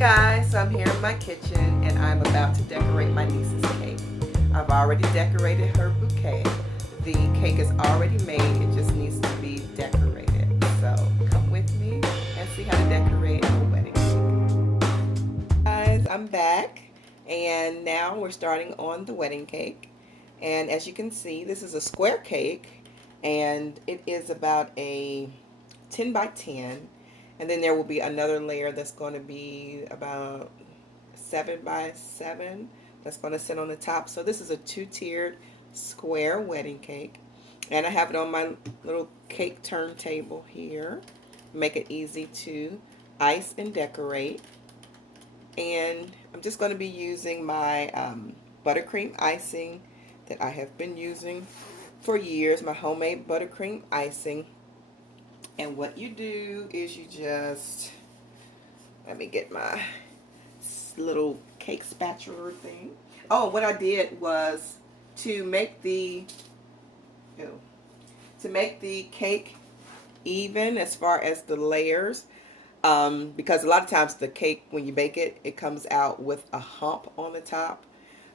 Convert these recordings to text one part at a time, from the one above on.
Guys, so I'm here in my kitchen and I'm about to decorate my niece's cake. I've already decorated her bouquet. The cake is already made, it just needs to be decorated. So come with me and see how to decorate a wedding cake. Guys, I'm back and now we're starting on the wedding cake. And as you can see, this is a square cake and it is about a 10 by 10. And then there will be another layer that's going to be about 7 by 7 that's going to sit on the top. So this is a two-tiered square wedding cake. And I have it on my little cake turntable here. Make it easy to ice and decorate. And I'm just going to be using my buttercream icing that I have been using for years, my homemade buttercream icing. And what you do is you just, let me get my little cake spatula thing. Oh, what I did was to make the cake even as far as the layers, because a lot of times the cake, when you bake it, it comes out with a hump on the top.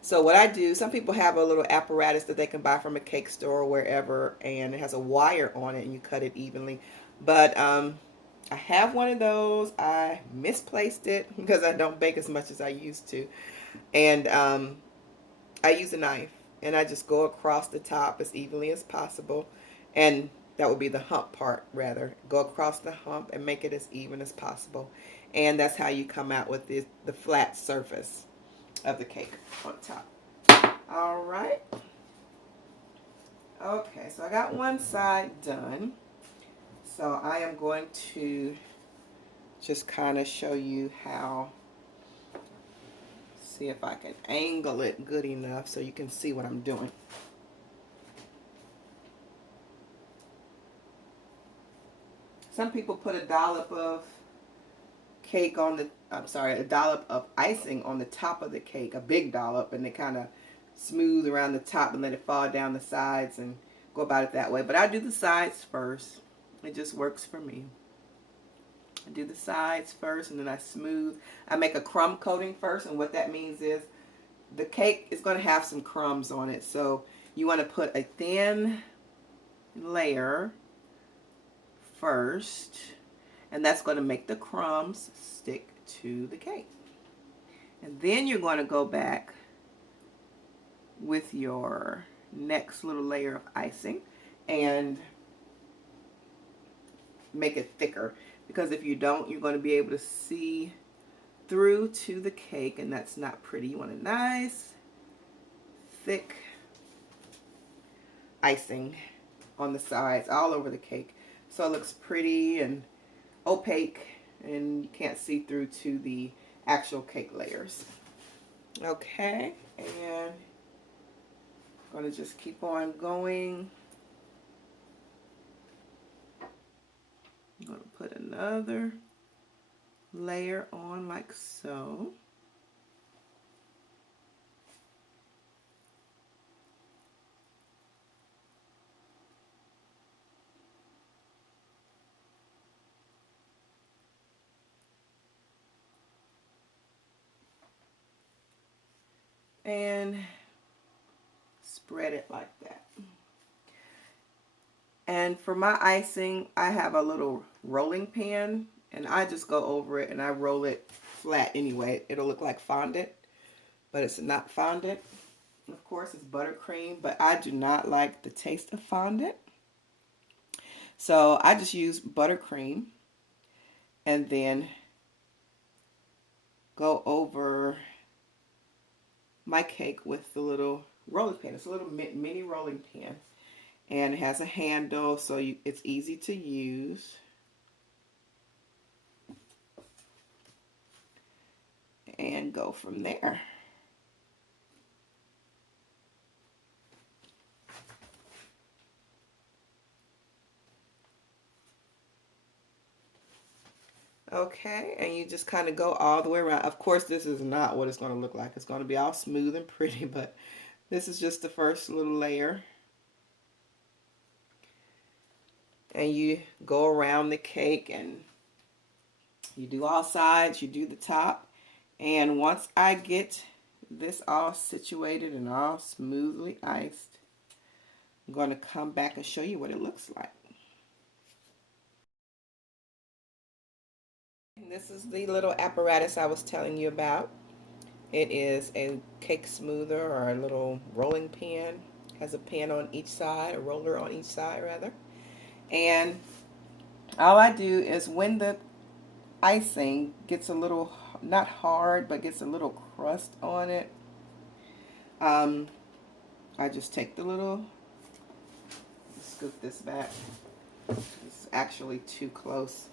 So what I do, some people have a little apparatus that they can buy from a cake store or wherever, and it has a wire on it and you cut it evenly. But I have one of those. I misplaced it because I don't bake as much as I used to. And I use a knife and I just go across the top as evenly as possible. And that would be the hump part, rather. Go across the hump and make it as even as possible. And that's how you come out with the flat surface of the cake on top. All right. Okay, so I got one side done. So I am going to just kind of show you how, see if I can angle it good enough so you can see what I'm doing. Some people put a dollop of cake on the, a dollop of icing on the top of the cake, a big dollop, and they kind of smooth around the top and let it fall down the sides and go about it that way. But I do the sides first. It just works for me. I do the sides first and then I smooth. I make a crumb coating first, and what that means is the cake is going to have some crumbs on it. So you want to put a thin layer first, and that's going to make the crumbs stick to the cake. And then you're going to go back with your next little layer of icing and make it thicker, because if you don't, you're going to be able to see through to the cake, and that's not pretty. You want a nice thick icing on the sides all over the cake so it looks pretty and opaque and you can't see through to the actual cake layers. Okay, and I'm going to just keep on going. I'm going to put another layer on like so. And spread it like that. And for my icing, I have a little rolling pin, and I just go over it and I roll it flat anyway. It'll look like fondant, but it's not fondant. Of course, it's buttercream, but I do not like the taste of fondant. So I just use buttercream and then go over my cake with the little rolling pin. It's a little mini rolling pin. And it has a handle, so it's easy to use. And go from there. Okay, and you just kind of go all the way around. Of course, this is not what it's going to look like. It's going to be all smooth and pretty, but this is just the first little layer. And you go around the cake and you do all sides, you do the top, And once I get this all situated and all smoothly iced, I'm going to come back and show you what it looks like. This is the little apparatus I was telling you about. It is a cake smoother, or a little rolling pin. Has a pin on each side, a roller on each side rather. And all I do is, when the icing gets a little, not hard, but gets a little crust on it, I just take the little, scoop this back. It's actually too close.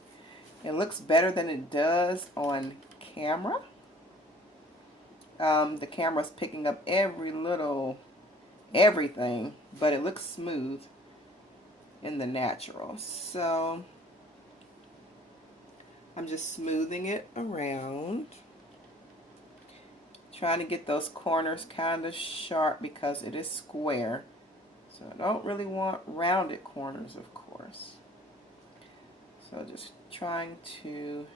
It looks better than it does on camera. The camera's picking up every little everything, but it looks smooth in the natural. So I'm just smoothing it around, trying to get those corners kind of sharp because it is square. So I don't really want rounded corners, of course. So just trying to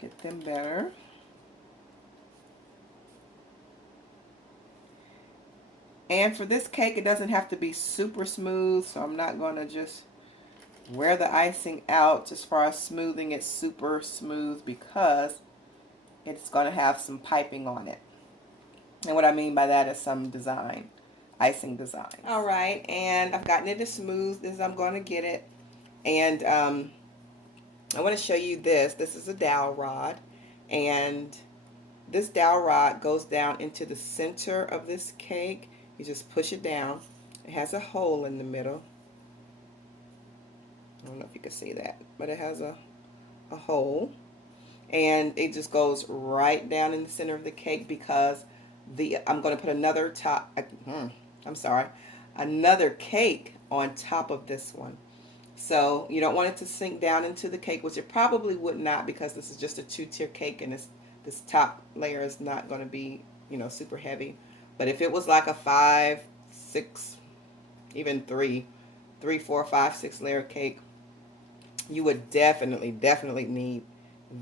get them better. And for this cake, it doesn't have to be super smooth, so I'm not going to just wear the icing out as far as smoothing it super smooth, because it's going to have some piping on it. And what I mean by that is some design, icing design. All right, and I've gotten it as smooth as I'm going to get it. And I want to show you this. This is a dowel rod, and this dowel rod goes down into the center of this cake. You just push it down. It has a hole in the middle. I don't know if you can see that, but it has a hole. And it just goes right down in the center of the cake, because I'm going to put another another cake on top of this one. So you don't want it to sink down into the cake, which it probably would not, because this is just a 2-tier cake, and this top layer is not going to be, super heavy. But if it was like a 5, 6, even 3, 4, 5, 6 layer cake, you would definitely need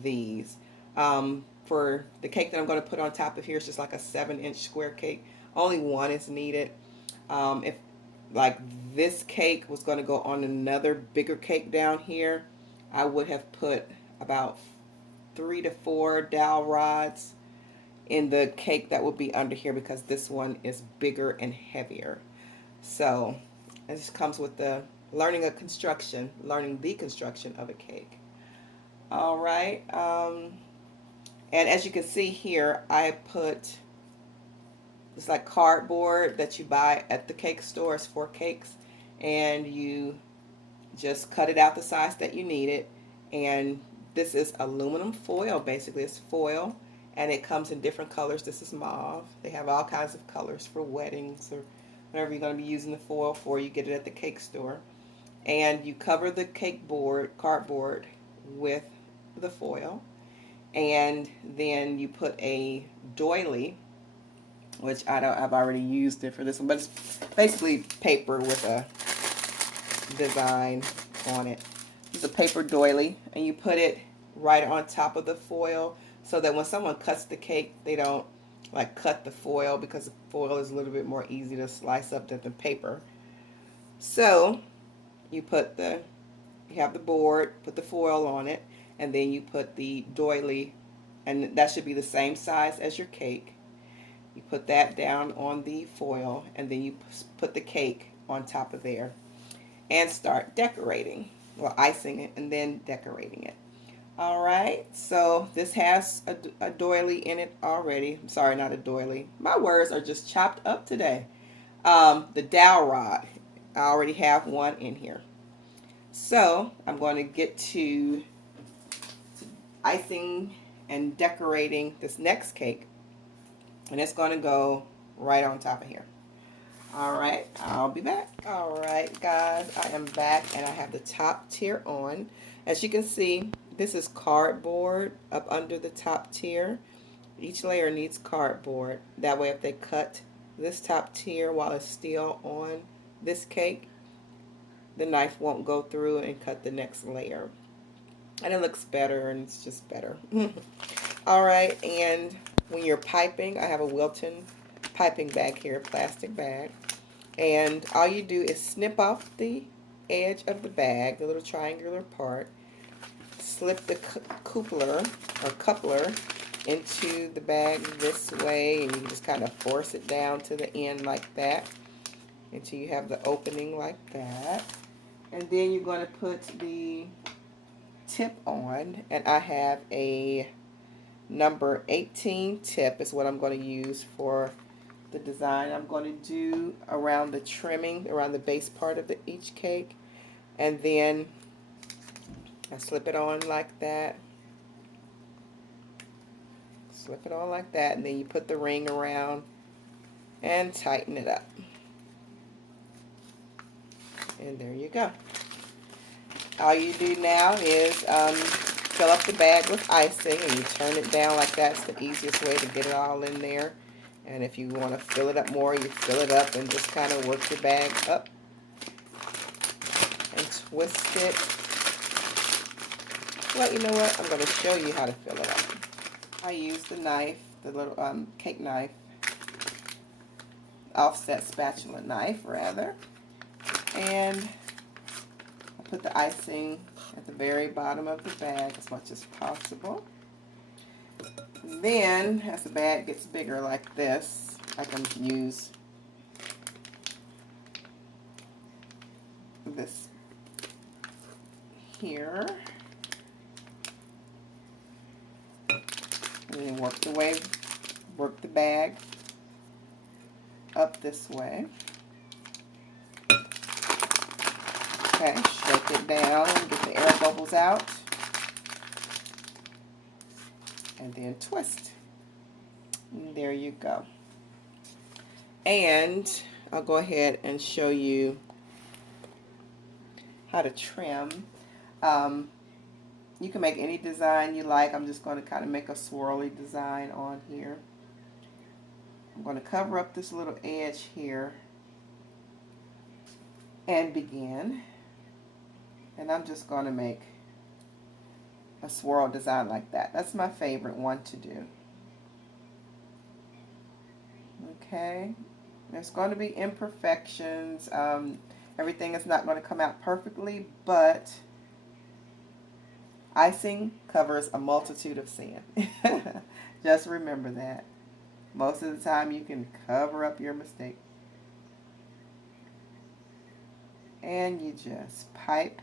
these. For the cake that I'm going to put on top of here, it's just like a 7-inch square cake. Only one is needed. If like this cake was going to go on another bigger cake down here, I would have put about 3 to 4 dowel rods in the cake that will be under here, because this one is bigger and heavier. So it just comes with the learning the construction of a cake. All right, and as you can see here, I put, it's like cardboard that you buy at the cake stores for cakes, and you just cut it out the size that you need it. And this is aluminum foil, basically. It's foil, and it comes in different colors. This is mauve. They have all kinds of colors for weddings or whatever you're going to be using the foil for. You get it at the cake store. And you cover the cake board, cardboard, with the foil. And then you put a doily, which I've already used it for this one, but it's basically paper with a design on it. It's a paper doily, and you put it right on top of the foil, so that when someone cuts the cake, they don't like cut the foil, because the foil is a little bit more easy to slice up than the paper. So you have the board, put the foil on it, and then you put the doily, and that should be the same size as your cake. You put that down on the foil, and then you put the cake on top of there and start decorating, or icing it and then decorating it. All right, so this has a doily in it already. I'm sorry, not a doily. My words are just chopped up today. The dowel rod, I already have one in here. So I'm going to get to icing and decorating this next cake, and it's going to go right on top of here. All right, I'll be back. All right, guys, I am back, and I have the top tier on. As you can see, this is cardboard up under the top tier. Each layer needs cardboard. That way, if they cut this top tier while it's still on this cake, the knife won't go through and cut the next layer. And it looks better, and it's just better. All right, and when you're piping, I have a Wilton piping bag here, plastic bag. And all you do is snip off the edge of the bag, the little triangular part, slip the coupler into the bag this way, and you just kind of force it down to the end like that until you have the opening like that. And then you're going to put the tip on, and I have a number 18 tip is what I'm going to use for the design. I'm going to do around the trimming, around the base part of each cake, and then I slip it on like that. Slip it on like that, and then you put the ring around and tighten it up. And there you go. All you do now is fill up the bag with icing, and you turn it down like that. It's the easiest way to get it all in there. And if you want to fill it up more, you fill it up and just kind of work your bag up and twist it. Well, you know what? I'm going to show you how to fill it up. I use the knife, the little cake knife, offset spatula knife rather, and I put the icing at the very bottom of the bag as much as possible. And then, as the bag gets bigger like this, I can use this here. And then work the bag up this way. Okay, shake it down, get the air bubbles out, and then twist. And there you go. And I'll go ahead and show you how to trim. You can make any design you like. I'm just going to kind of make a swirly design on here. I'm going to cover up this little edge here and begin. And I'm just going to make a swirl design like that. That's my favorite one to do. Okay. There's going to be imperfections. Everything is not going to come out perfectly, but icing covers a multitude of sin. Just remember that. Most of the time you can cover up your mistake. And you just pipe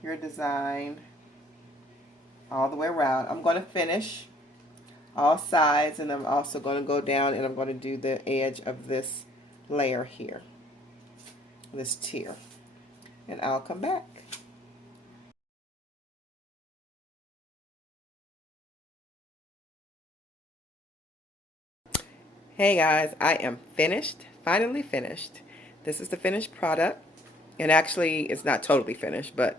your design all the way around. I'm going to finish all sides, and I'm also going to go down and I'm going to do the edge of this layer here, this tier, and I'll come back. Hey guys, I am finished, finally finished. This is the finished product, and actually it's not totally finished, but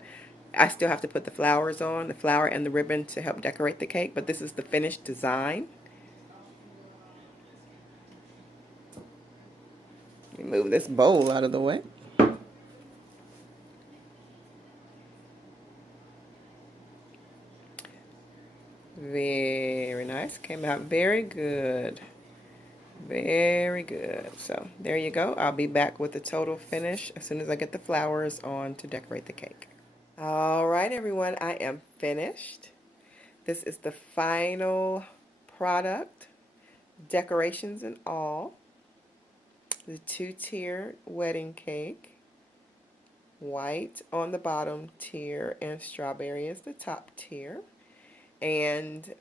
I still have to put the flowers on, the flower and the ribbon to help decorate the cake, but this is the finished design. Let me move this bowl out of the way. Very nice, came out very good. Very good. So there you go. I'll be back with the total finish as soon as I get the flowers on to decorate the cake. All right, everyone, I am finished. This is the final product, decorations and all. The two-tier wedding cake, white on the bottom tier and strawberry is the top tier. And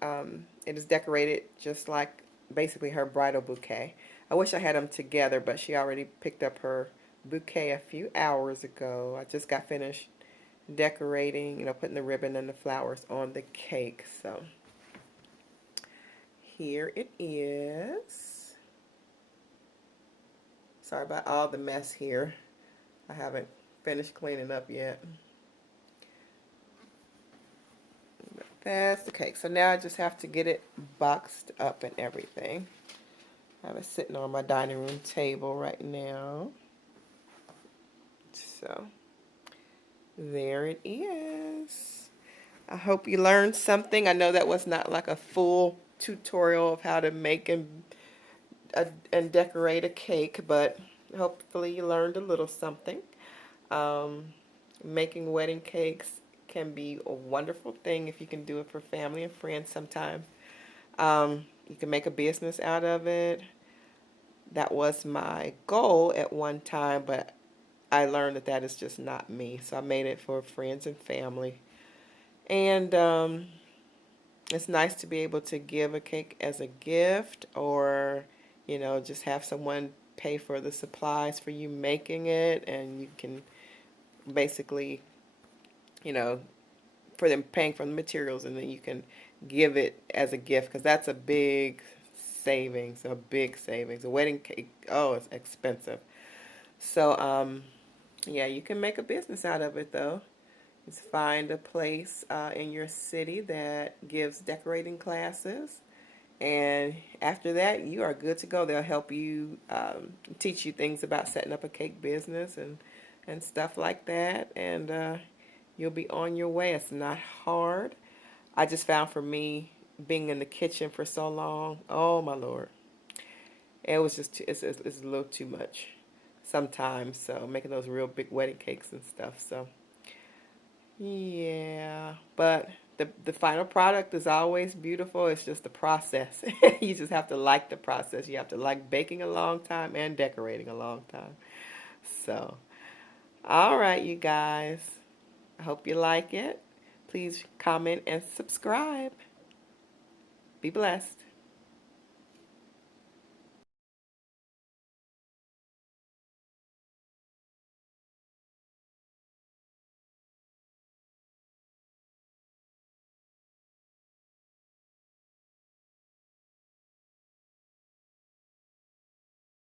it is decorated just like basically her bridal bouquet. I wish I had them together, but she already picked up her bouquet a few hours ago. I just got finished decorating, putting the ribbon and the flowers on the cake. So here it is. Sorry about all the mess here. I haven't finished cleaning up yet. But that's the cake. So now I just have to get it boxed up and everything. I have it sitting on my dining room table right now. So there it is. I hope you learned something. I know that was not like a full tutorial of how to make and decorate a cake, but hopefully you learned a little something. Um, Making wedding cakes can be a wonderful thing if you can do it for family and friends sometime. You can make a business out of it. That was my goal at one time, but I learned that that is just not me. So I made it for friends and family. And it's nice to be able to give a cake as a gift, or, just have someone pay for the supplies for you making it, and you can basically, you know, for them paying for the materials, and then you can give it as a gift, because that's a big savings, a big savings. A wedding cake, oh, it's expensive. So, yeah, you can make a business out of it though. Just find a place in your city that gives decorating classes, and after that, you are good to go. They'll help you, teach you things about setting up a cake business and stuff like that, and you'll be on your way. It's not hard. I just found for me, being in the kitchen for so long, oh my Lord, it was just it's a little too much sometimes. So making those real big wedding cakes and stuff. So yeah, but the final product is always beautiful. It's just the process. You just have to like the process. You have to like baking a long time and decorating a long time. So, all right, you guys. I hope you like it. Please comment and subscribe. Be blessed.